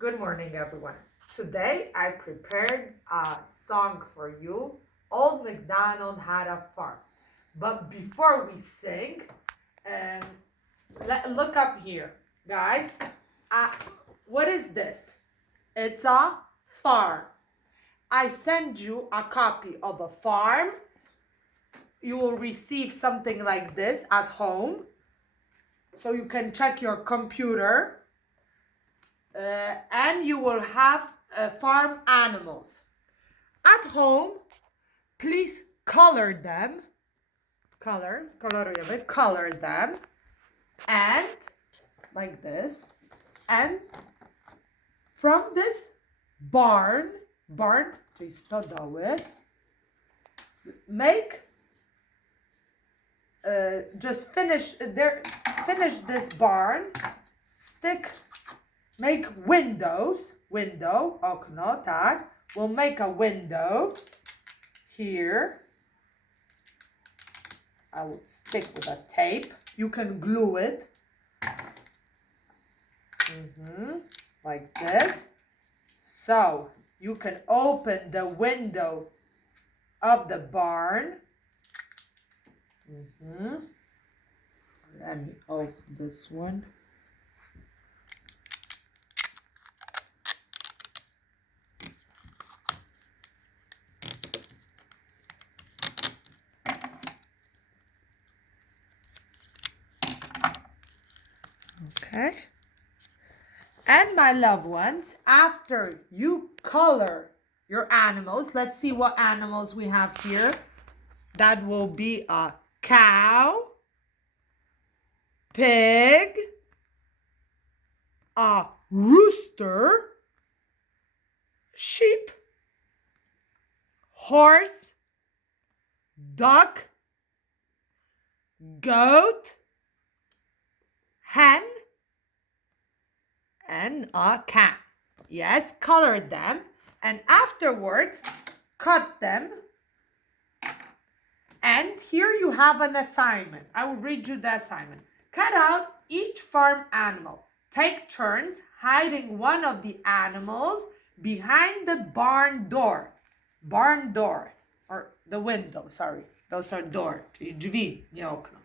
Good morning, everyone. Today I prepared a song for you. Old MacDonald had a farm. But before we sing, um, look up here, guys. Uh, what is this? It's a farm. I send you a copy of a farm. You will receive something like this at home. So you can check your computer and you will have farm animals. At home, please color them. Color them. And like this. And from this barn, make just finish this barn, make okno, tak? We'll make a window here. I would stick with a tape. You can glue it. Like this. So you can open the window of the barn. Let me open this one. Okay. And my loved ones, after you color your animals, let's see what animals we have here. That will be a cow, pig, a rooster, sheep, horse, duck, goat, hen, and a cat. Yes, color them, and afterwards cut them. And here you have an assignment. I will read you the assignment. Cut out each farm animal. Take turns hiding one of the animals behind the barn door. Barn door, or the window, sorry. Those are door. Drzwi, nie okno.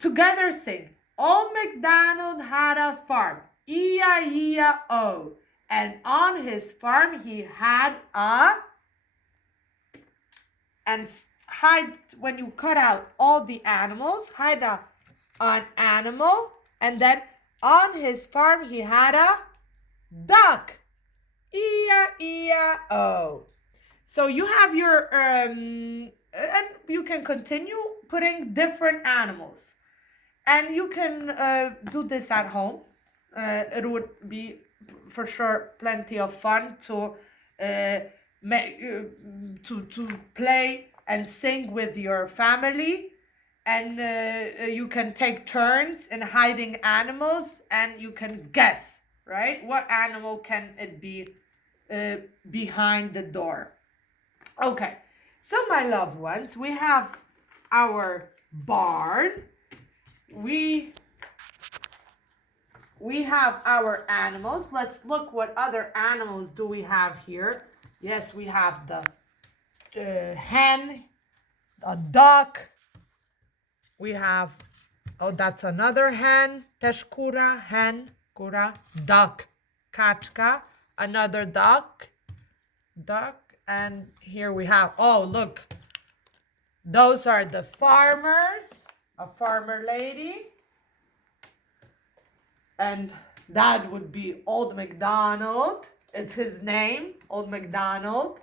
Together sing. Old MacDonald had a farm, E-I-E-I-O. And on his farm he had and hide, when you cut out all the animals, hide an animal, and then on his farm he had a duck, E-I-E-I-O. So you have your, and you can continue putting different animals. And you can do this at home. It would be for sure plenty of fun to play and sing with your family. And you can take turns in hiding animals, and you can guess, right? What animal can it be behind the door? Okay, so my loved ones, we have our barn. We have our animals. Let's look what other animals do we have here. Yes, we have the hen, a duck. We have, oh, that's another hen, też kura, hen, kura, duck, kaczka, another duck, and here we have, oh, look, those are the farmers. A farmer lady, and that would be Old MacDonald. It's his name, Old MacDonald.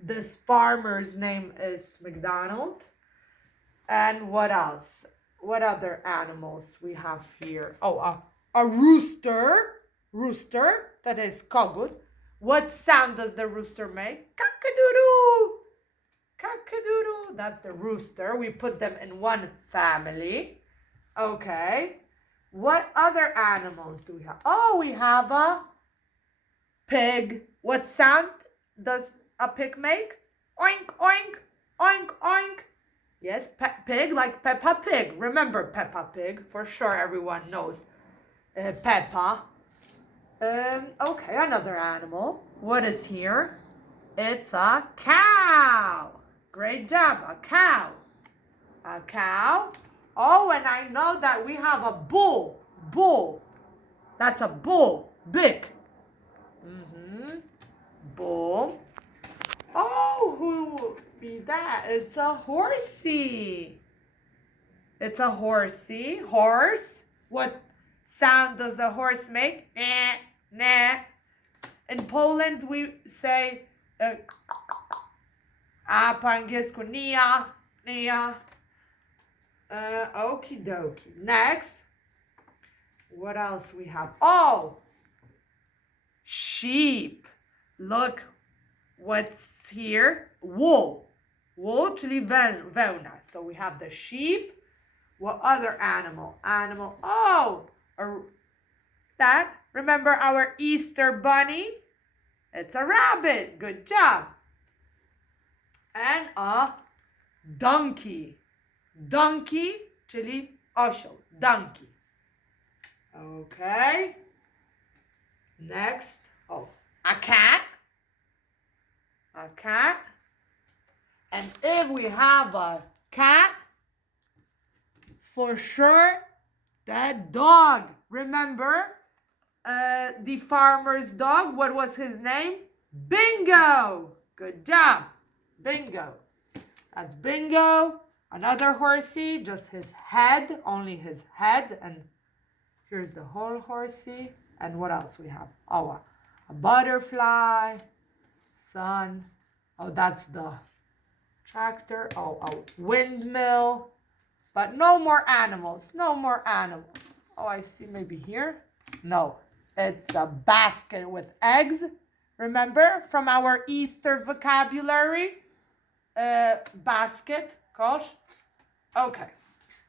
This farmer's name is MacDonald. And what else? What other animals we have here? Oh, a rooster. Rooster, that is kogut. What sound does the rooster make? Cock-a-doodle. Cock-a-doodle, that's the rooster. We put them in one family. Okay. What other animals do we have? Oh, we have a pig. What sound does a pig make? Oink, oink, oink, oink. Yes, pig, like Peppa Pig. Remember Peppa Pig? For sure everyone knows Peppa. Okay, another animal. What is here? It's a cow. Great job, a cow. A cow. Oh, and I know that we have a bull. Bull. That's a bull. Big. Bull. Oh, who would be that? It's a horsey. It's a horsey. Horse. What sound does a horse make? Eh, nah. In Poland, we say a po angielsku nia, nia. Okie dokie. Next. What else we have? Oh, sheep. Look what's here. Wool. Wool, czyli wełna. So we have the sheep. What other animal? Animal. Oh, what's that? Remember our Easter bunny? It's a rabbit. Good job. And a donkey. Donkey, czyli osioł. Donkey. Okay. Next. Oh, a cat. A cat. And if we have a cat, for sure, that dog. Remember the farmer's dog? What was his name? Bingo. Good job. Bingo. That's Bingo. Another horsey, just his head, only his head. And here's the whole horsey. And what else we have? Oh, a butterfly, sun. Oh, that's the tractor. Oh, a windmill. But no more animals. No more animals. Oh, I see maybe here. No, it's a basket with eggs. Remember from our Easter vocabulary? Basket, kosz. Okay,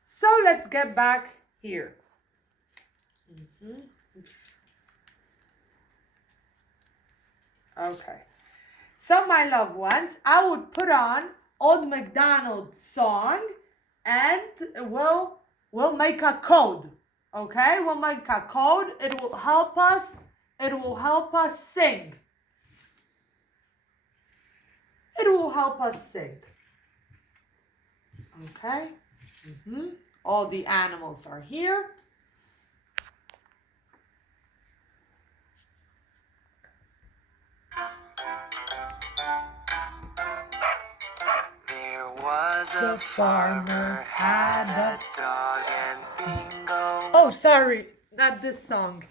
so let's get back here. Oops. Okay, so my loved ones, I would put on Old MacDonald's song and we'll make a code. Okay, we'll make a code. It will help us. It will help us sing. It will help us sing. Okay. All the animals are here. There was a farmer had a dog and Bingo. Oh, sorry, not this song.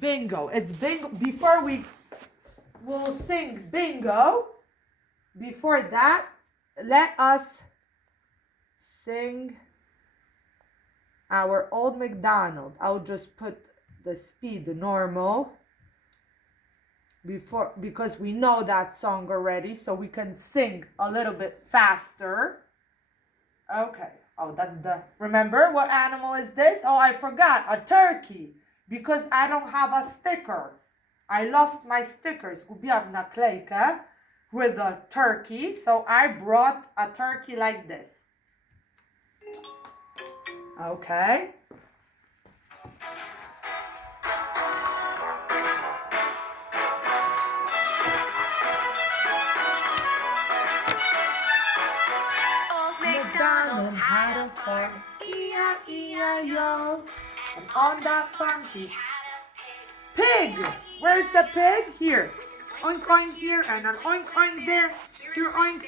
Bingo. It's Bingo. Before we will sing Bingo, before that, let us sing our Old MacDonald. I'll just put the speed normal before, because we know that song already, so we can sing a little bit faster. Okay. Oh, that's the, remember what animal is this? Oh, I forgot, a turkey, because I don't have a sticker. I lost my stickers. Gubiłam naklejkę with a turkey, so I brought a turkey like this. Okay. MacDonald had a farm, E-I-E-I-O, and on that farm he had a pig. Where's the pig? Here. Oink oink here and an oink oink there. Here oink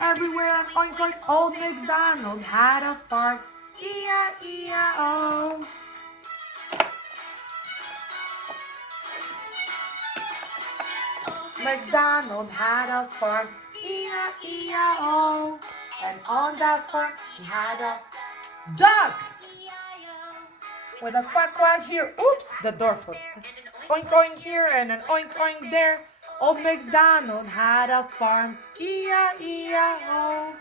everywhere and oink oink. Old MacDonald had a farm, E-I-E-I-O. MacDonald had a farm, E-I-E-I-O. And on that farm he had a duck with a quack quack here. Oops, the door foot. Oink oink here and an oink oink there. Old MacDonald had a farm, E-I-E-I-O.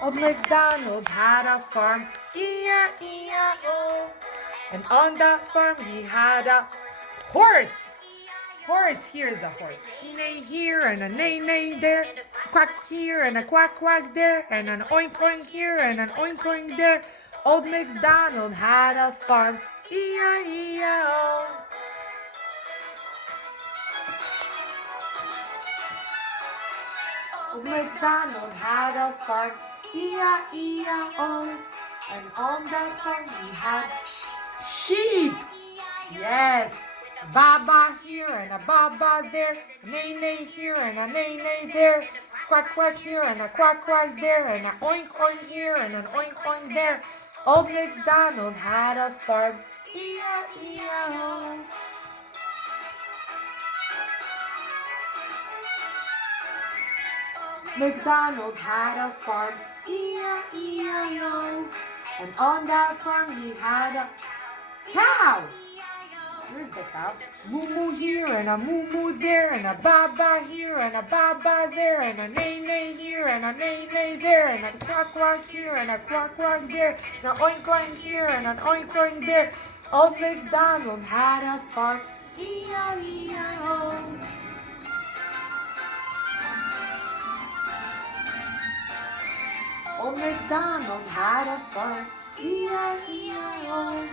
Old MacDonald had a farm, E-I-E-I-O. And on that farm he had a horse. Horse, here's a horse. Neigh here and a neigh neigh there. Quack here and a quack quack there. And an oink oink here and an oink oink there. Old MacDonald had a farm, E-I-E-I-O. Old MacDonald had a farm, E-I-E-I-O. And on that farm he had sheep. Yes. Baba here and a baba there. Nay nay here and a nay nay there. Quack quack here and a quack quack there. And a oink oink here and an oink oink there. Old MacDonald had a farm, E-I-E-I-O. MacDonald had a farm, E-I-E-I-O. And on that farm he had a cow. Where's the cow? Moo moo here and a moo moo there, and a ba ba here and a ba ba there, and a nay nay here and a nay nay there, and a quack quack here and a quack quack there, and a oink oink here and an oink oink there. Old MacDonald had a farm, E-I-E-I-O. Old MacDonald had a farm, E-I-E-I-O.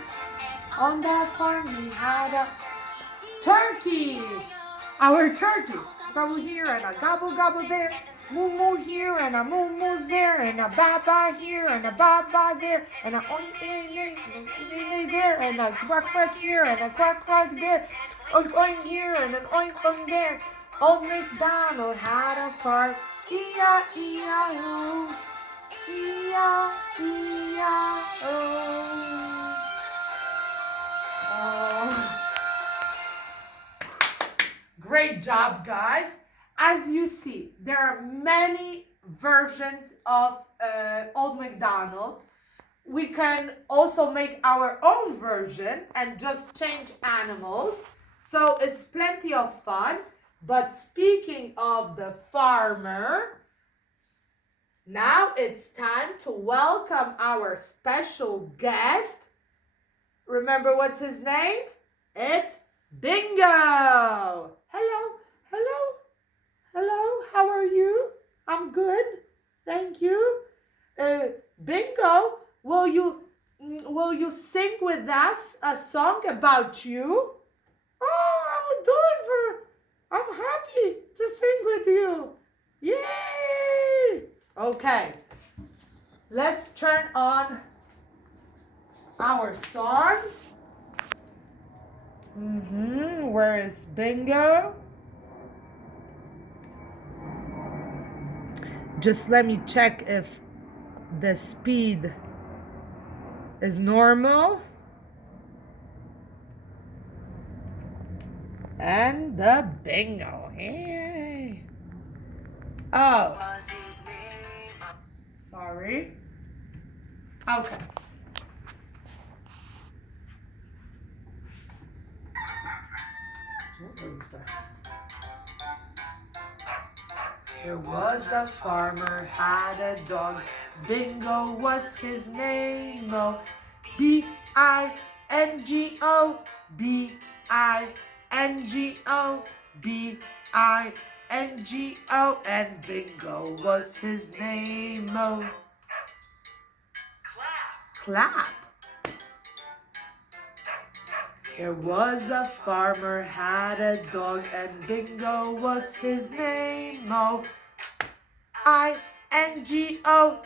On that farm he had a turkey. Our turkey. Gobble here and a gobble gobble there. Moo moo here and a moo moo there. And a ba ba here and a ba ba there. And a oink oink oink there. And a quack quack here and a quack quack there. Oink oink here and an oink oink there. Old MacDonald had a farm, E-I-E-I-O. E-I-E-I-O. Great job, guys. As you see, there are many versions of Old MacDonald. We can also make our own version and just change animals. So it's plenty of fun. But speaking of the farmer, now it's time to welcome our special guest. Remember what's his name? It's Bingo. Hello, hello, hello. How are you? I'm good. Thank you. Bingo, will you sing with us a song about you? Oh, I will do it I'm happy to sing with you. Yay! Okay. Let's turn on our song. Where is Bingo? Just let me check if the speed is normal. And the Bingo. Yay. Oh. Sorry. Okay. There was a farmer, had a dog. Bingo was his name. Oh, B-I-N-G-O, B-I-N-G-O, B-I-N-G-O, and Bingo was his name. Oh, clap. There was a farmer, had a dog, and Bingo was his name. Oh, I-N-G-O,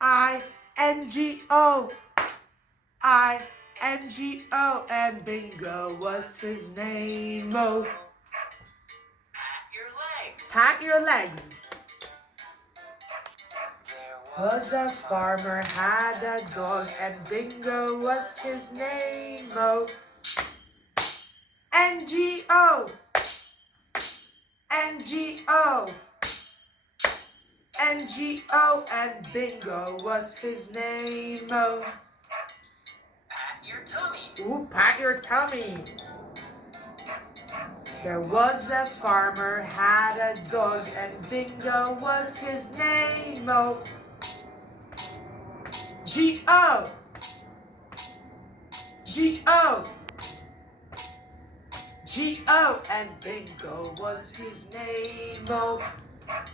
I-N-G-O, I-N-G-O, and Bingo was his name. Oh, pat your legs. Pat your legs. Was a farmer, had a dog, and Bingo was his name. Oh, N-G-O, N-G-O, N-G-O, and Bingo was his name. Oh, pat your tummy. Ooh, pat your tummy. There was a farmer, had a dog, and Bingo was his name. Oh, G-O, G-O, G-O, and Bingo was his name. Oh, pat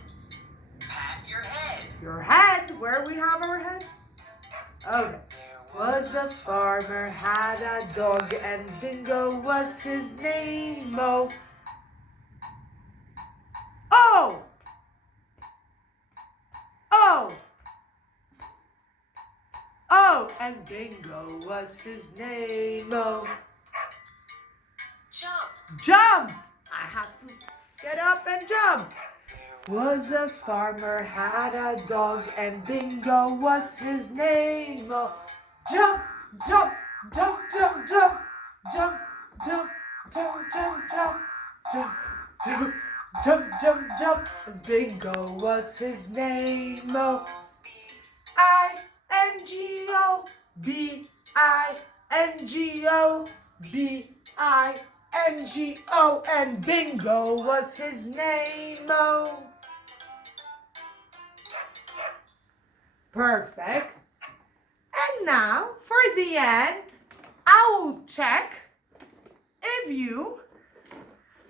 your head. Your head? Where we have our head? Okay. Was a farmer, had a dog, and Bingo was his name. Oh. Oh! Oh! Oh! And Bingo was his name. Oh. Jump. Jump! I have to get up and jump. Was a farmer, had a dog, and Bingo was his name. Oh. Jump, jump, jump, jump, jump, jump, jump, jump, jump, jump, jump, jump, jump, jump, jump. Bingo was his name. Oh. I-N-G-O, B-I-N-G-O, B-I-N-G-O, and Bingo was his name. Oh. Perfect. And now, for the end, I will check if you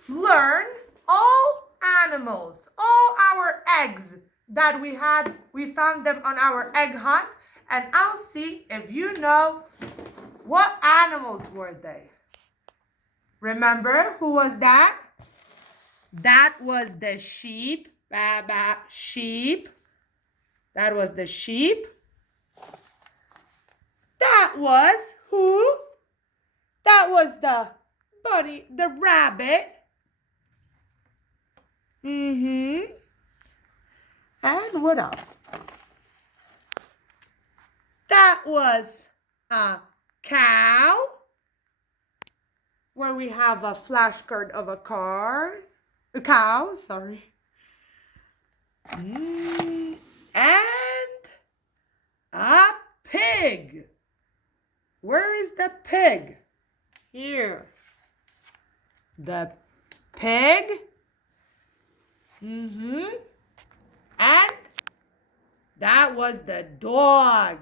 learn all animals, all our eggs that we found them on our egg hunt, and I'll see if you know what animals were they. Remember, who was that? That was the sheep. Baba, sheep. That was the sheep. That was who? That was the bunny, the rabbit. And what else? That was a cow, where we have a flashcard of a cow, sorry. And a pig. Where is the pig? Here. The pig. And that was the dog.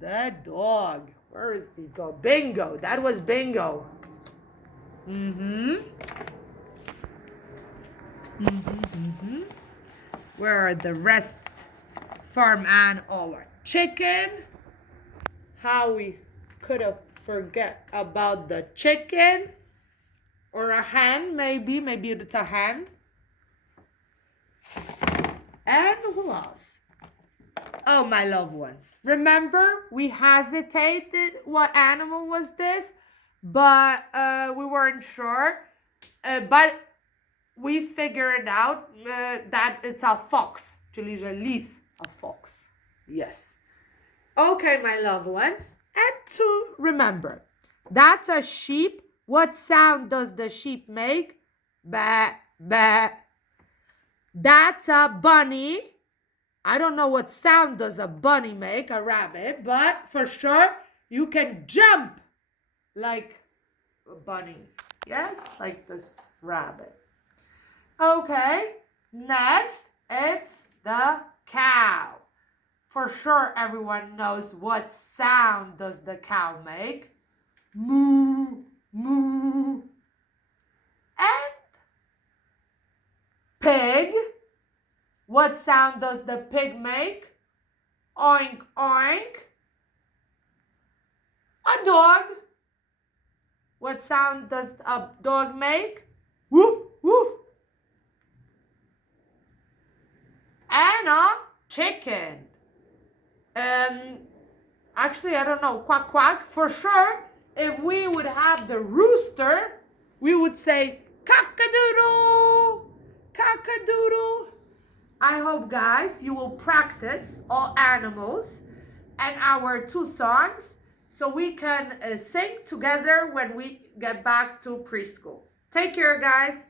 The dog. Where is the dog? Bingo. That was Bingo. Where are the rest? Farm and our chicken. How we could have forget about the chicken. Or a hen, maybe. Maybe it's a hen. And who else? Oh, my loved ones. Remember, we hesitated what animal was this, but we weren't sure. But we figured out that it's a fox. Actually, a fox. Yes. Okay, my loved ones. And to remember, that's a sheep. What sound does the sheep make? Ba, ba. That's a bunny. I don't know what sound does a bunny make, a rabbit, but for sure you can jump like a bunny. Yes, like this rabbit. Okay, next it's the cow. For sure everyone knows what sound does the cow make. Moo, moo. And pig. What sound does the pig make? Oink, oink. A dog. What sound does a dog make? Woof, woof. And a chicken. Actually, I don't know. Quack, quack. For sure, if we would have the rooster, we would say cock-a-doodle, cock-a-doodle. I hope, guys, you will practice all animals and our 2 songs so we can sing together when we get back to preschool. Take care, guys.